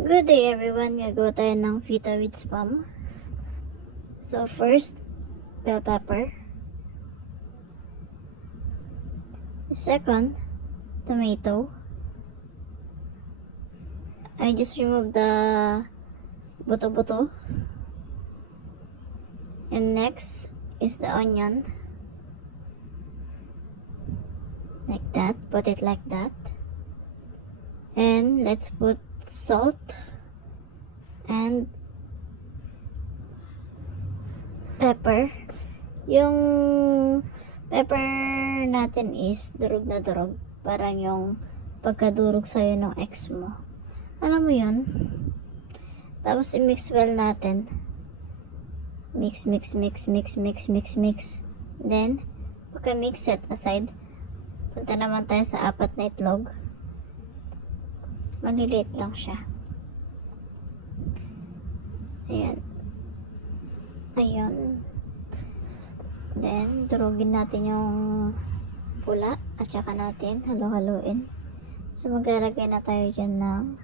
Good day everyone, gagawa tayo ng feta with spam. So first, bell pepper. Second, tomato. I just removed the buto-buto. And next is the onion. Like that, put it like that. And let's put salt and pepper. Yung pepper natin is durog na durog. Parang yung pagkadurog sa'yo ng ex mo. Alam mo yun? Tapos i-mix well natin. Mix. Then, pagka-mix, set aside. Punta naman tayo sa 4 na itlog. Maliliit lang siya. Ayan. Then, durugin natin yung pula at saka natin halo-haloin. So, maglalagay na tayo dyan ng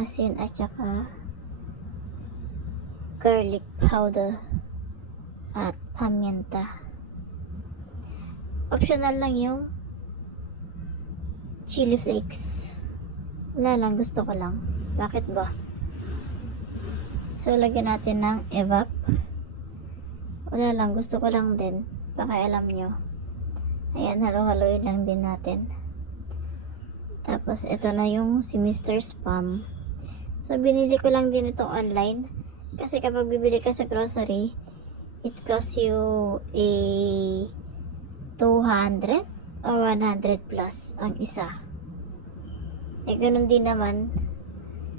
asin at saka garlic powder at paminta. Optional lang yung chili flakes. Wala lang, gusto ko lang. Bakit ba? So, lagyan natin ng evap. Wala lang, gusto ko lang din. Pakialam nyo. Ayan, halo-haloin lang din natin. Tapos, ito na yung si Mr. Spam. So, binili ko lang din ito online. Kasi kapag bibili ka sa grocery, it costs you a 200 or 100 plus ang isa. Ganun din naman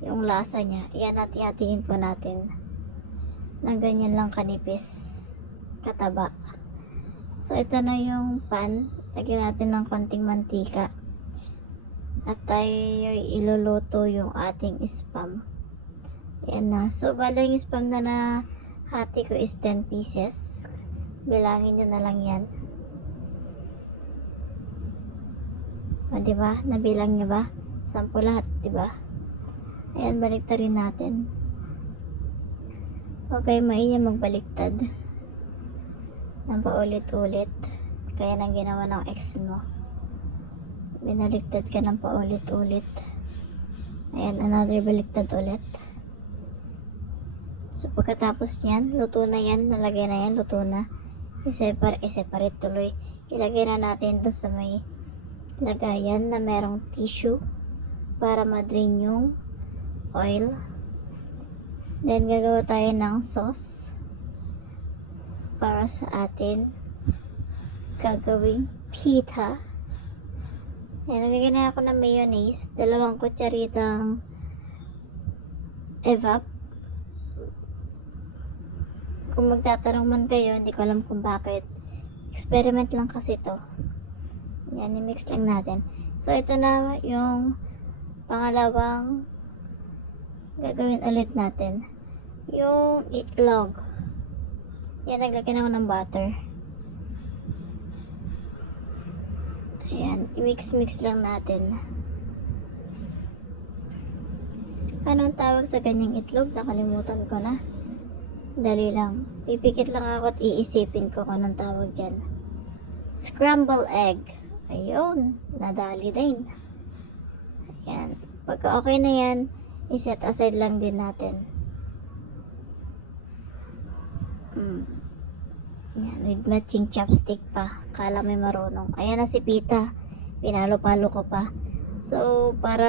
yung lasa niya. Yan, hati-hatiin po natin na ganyan lang kanipis, kataba. So, ito na yung pan. Lagyan natin ng konting mantika. At tayo iluluto yung ating spam. Yan na. So, bala yung spam na hati ko is 10 pieces. Bilangin nyo na lang yan. O, diba? Nabilang nyo ba? 10 lahat, diba? Ayan, baliktarin natin. Okay, mainam magbaliktad nang paulit-ulit. Kaya nang ginawa ng ex mo. Binaliktad ka ng paulit-ulit. Ayan, another baliktad ulit. So, pagkatapos yan, luto na yan. Nalagay na yan, luto na. I-separate tuloy. Ilagay na natin doon sa may lagayan na merong tissue para ma-drain yung oil. Then, gagawa tayo ng sauce para sa atin gagawing pita. Ayan, nagagyan na ako ng mayonnaise. 2 kutsaritang evap. Kung magtatanong man kayo, hindi ko alam kung bakit. Experiment lang kasi to. Yan, i-mix lang natin. So, ito na yung pangalawang gagawin ulit natin. Yung itlog. Yan, naglagyan ako ng butter. Ayan, i-mix lang natin. Anong tawag sa ganyang itlog? Nakalimutan ko na. Dali lang. Pipikit lang ako at iisipin ko kung anong tawag dyan. Scramble egg. Ayun, nadali din. Ayan. Pagka okay na yan, i-set aside lang din natin. Yan, with matching chopstick pa. Kala may marunong. Ayan na si pita. Pinalo-palo ko pa. So, para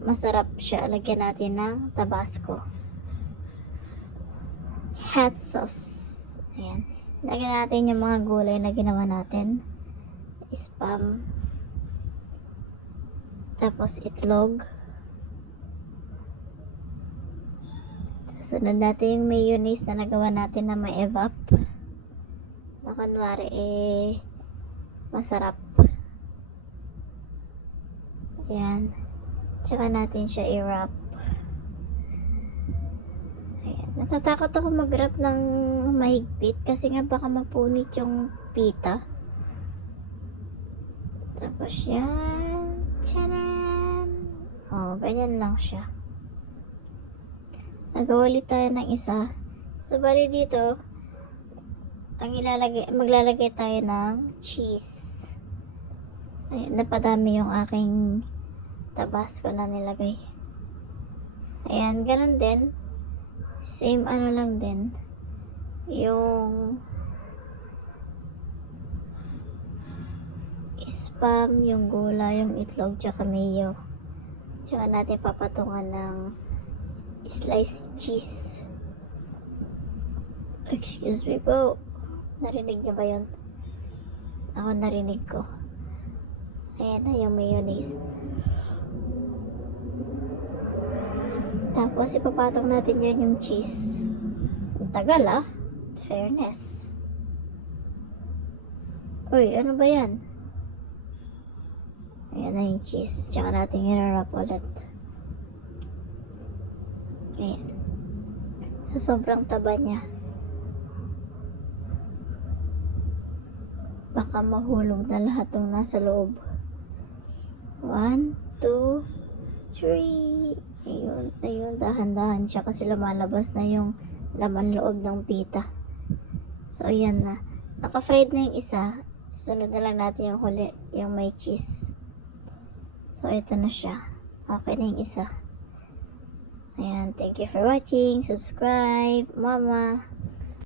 masarap siya, lagyan natin ng tabasco. Hot sauce. Ayan. Lagyan natin yung mga gulay na ginawa natin. Spam. Tapos itlog. Sunod natin yung mayonnaise na nagawa natin na may evap. Na kunwari masarap. Ayan. Tsaka natin siya i-wrap. Ayan. Natatakot ako mag-wrap ng mahigpit kasi nga baka mapunit yung pita. Tapos yan. Tchanan! Oh, ganyan lang siya. Nagawa ulit tayo ng isa. So, bali dito, maglalagay tayo ng cheese. Ayan, napadami yung aking tabasco na nilagay. Ayan, ganun din. Same ano lang din. Yung spam, yung gula, yung itlog, tsaka mayo. Tsaka natin papatungan ng sliced cheese. Excuse me po. Narinig niyo ba yun? Ako narinig ko. Ayan na yung mayonnaise. Tapos ipapatong natin yan yung cheese. Ang tagal ah. Fairness. Uy, ano ba yan? Ayan na yung cheese. Tsaka natin i-wrap ulit. Ayan. Sa sobrang taba niya, baka mahulog na lahat ng nasa loob. 1, 2, 3. Ayun, dahan-dahan siya kasi lumalabas na yung laman loob ng pita. So, ayan na. Naka-fried na yung isa. Sunod na lang natin yung huli, yung may cheese. So, ito na siya. Okay na yung isa. Ayan, thank you for watching. Subscribe, mama.